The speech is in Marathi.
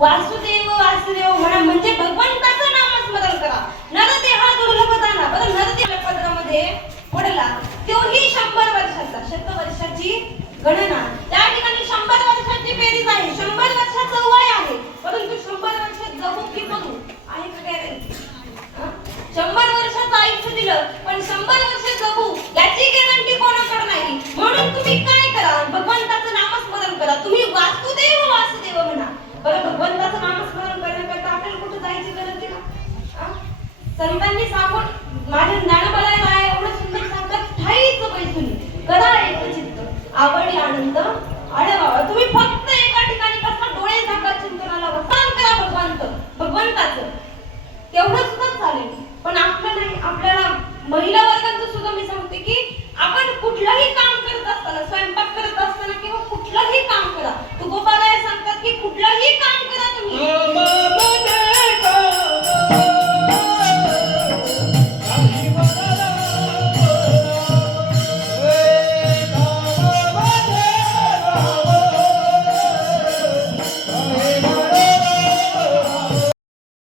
वासुदेव वासुदेव म्हणा म्हणजे भगवंताचं नामस्मरण करा. नरदेहा दुर्लभताना बरं नरदेह पत्रामध्ये पडला तोही 100 वर्षाचा, शतवर्षाची गणना. त्या ठिकाणी 100 वर्षाची बेरीज आहे. 100 वर्षाचं वय